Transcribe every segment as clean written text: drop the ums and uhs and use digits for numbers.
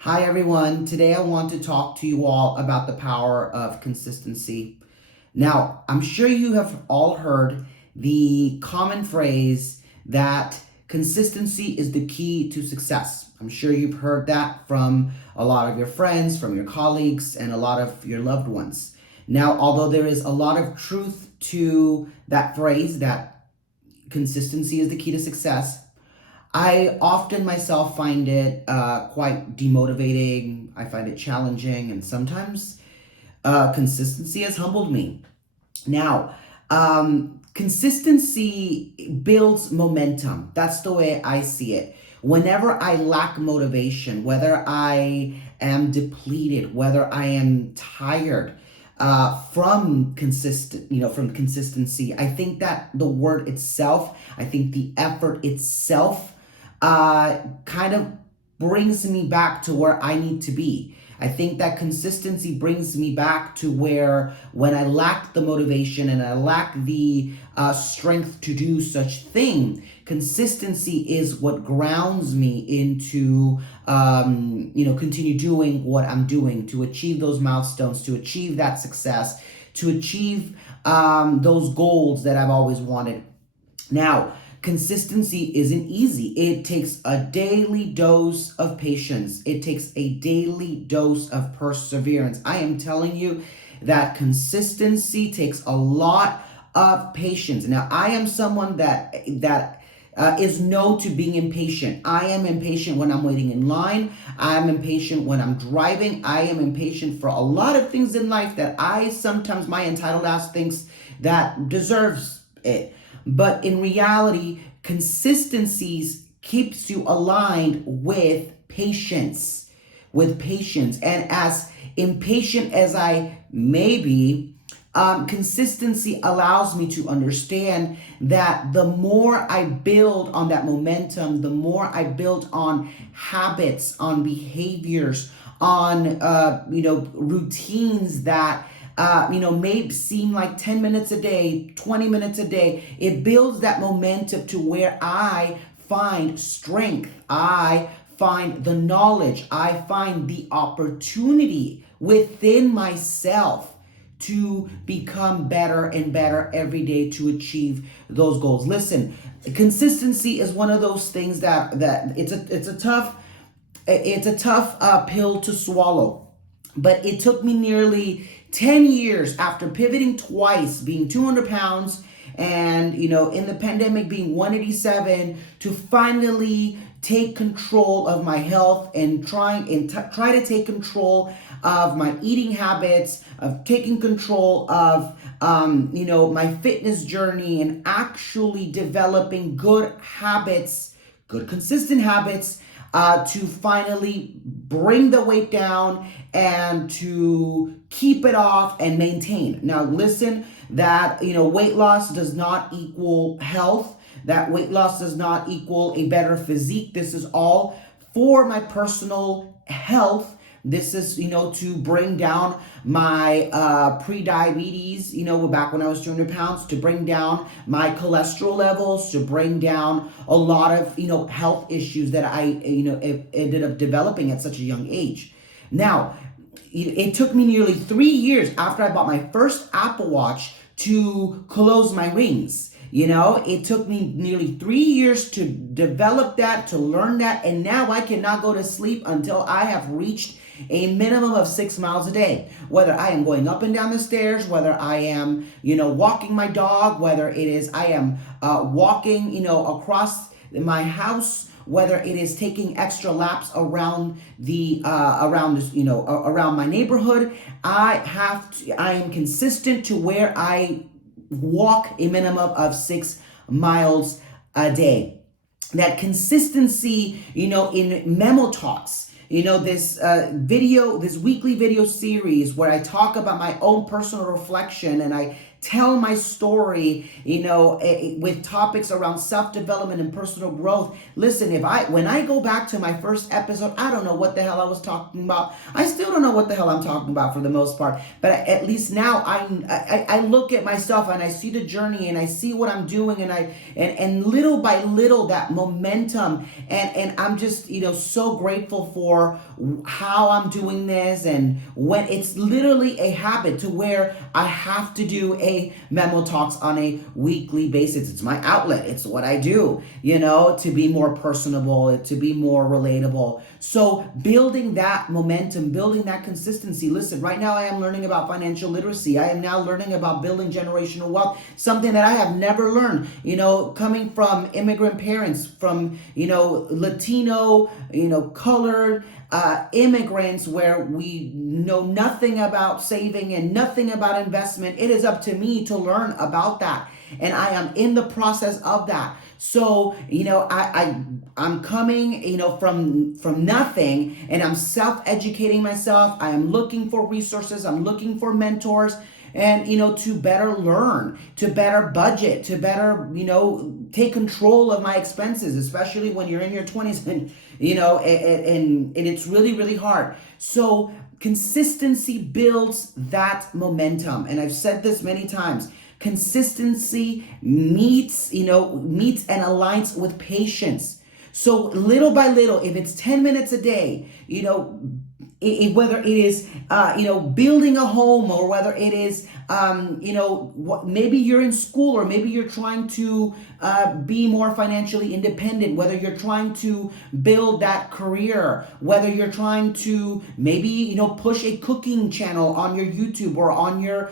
Hi everyone, today I want to talk to you all about the power of consistency. Now, I'm sure you have all heard the common phrase that consistency is the key to success. I'm sure you've heard that from a lot of your friends, from your colleagues, and a lot of your loved ones. Now, although there is a lot of truth to that phrase that consistency is the key to success, I often myself find it quite demotivating. I find it challenging, and sometimes consistency has humbled me. Now, consistency builds momentum. That's the way I see it. Whenever I lack motivation, whether I am depleted, whether I am tired, from consistency, I think that the word itself, I think the effort itself, kind of brings me back to where I need to be. I think that consistency brings me back to where when I lack the motivation and I lack the strength to do such thing, consistency is what grounds me into, continue doing what I'm doing to achieve those milestones, to achieve that success, to achieve those goals that I've always wanted. Now, consistency isn't easy. It takes a daily dose of patience. It takes a daily dose of perseverance. I am telling you that consistency takes a lot of patience. Now, I am someone that is known to being impatient. I am impatient when I'm waiting in line. I'm impatient when I'm driving. I am impatient for a lot of things in life that I sometimes, my entitled ass thinks that deserves it. But in reality, consistencies keeps you aligned with patience, And as impatient as I may be, consistency allows me to understand that the more I build on that momentum, the more I build on habits, on behaviors, on routines that may seem like 10 minutes a day, 20 minutes a day. It builds that momentum to where I find strength. I find the knowledge. I find the opportunity within myself to become better and better every day to achieve those goals. Listen, consistency is one of those things that it's a tough pill to swallow. But it took me nearly 10 years after pivoting twice, being 200 pounds, and in the pandemic being 187, to finally take control of my health and try to take control of my eating habits, of taking control of my fitness journey, and actually developing good habits, good consistent habits, to finally bring the weight down and to keep it off and maintain. Now, listen, that weight loss does not equal health. That weight loss does not equal a better physique. This is all for my personal health. This is, to bring down my pre-diabetes, back when I was 200 pounds, to bring down my cholesterol levels, to bring down a lot of, health issues that I, ended up developing at such a young age. Now, it took me nearly 3 years after I bought my first Apple Watch to close my rings. It took me nearly 3 years to develop that, to learn that, and now I cannot go to sleep until I have reached a minimum of 6 miles a day. Whether I am going up and down the stairs, whether I am, walking my dog, whether it is I am walking, across my house, whether it is taking extra laps around around my neighborhood. I am consistent to where I walk a minimum of 6 miles a day. That consistency, in MemoTalks, this weekly video series where I talk about my own personal reflection, and I tell my story, with topics around self-development and personal growth. Listen, when I go back to my first episode, I don't know what the hell I was talking about. I still don't know what the hell I'm talking about for the most part. But at least now I look at myself and I see the journey and I see what I'm doing, and little by little that momentum, and I'm just so grateful for how I'm doing this, and when it's literally a habit to where I have to do a Memo Talks on a weekly basis. It's my outlet. It's what I do, to be more personable, to be more relatable. So building that momentum, building that consistency. Listen, right now I am learning about financial literacy. I am now learning about building generational wealth, something that I have never learned, coming from immigrant parents, from, Latino, colored, immigrants, where we know nothing about saving and nothing about investment. It is up to me to learn about that, and I am in the process of that. So I'm coming from nothing, and I'm self-educating myself. I am looking for resources, I'm looking for mentors, and to better learn, to better budget, to better take control of my expenses, especially when you're in your 20s, and and it's really, really hard. So consistency builds that momentum, and I've said this many times. Consistency meets and aligns with patience. So little by little, if it's 10 minutes a day, whether it is building a home, or whether it is maybe you're in school, or maybe you're trying to be more financially independent, whether you're trying to build that career, whether you're trying to maybe push a cooking channel on your YouTube or on your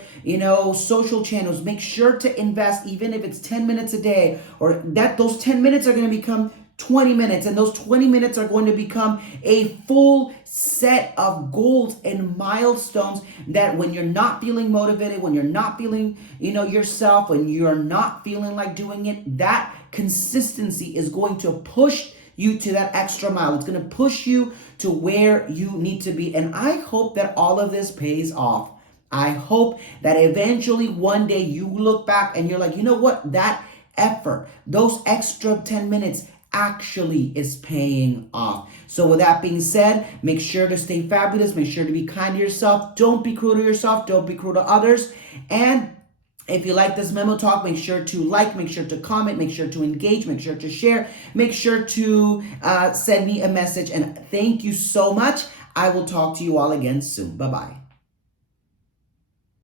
social channels. Make sure to invest, even if it's 10 minutes a day, or that those 10 minutes are going to become 20 minutes, and those 20 minutes are going to become a full set of goals and milestones, that when you're not feeling motivated, when you're not feeling yourself, when you're not feeling like doing it, that consistency is going to push you to that extra mile. It's going to push you to where you need to be. And I hope that all of this pays off. I hope that eventually one day you look back and you're like, what, that effort, those extra 10 minutes actually is paying off. So with that being said, make sure to stay fabulous. Make sure to be kind to yourself. Don't be cruel to yourself. Don't be cruel to others. And if you like this memo talk, make sure to like, make sure to comment, make sure to engage, make sure to share, make sure to send me a message. And thank you so much. I will talk to you all again soon. Bye-bye.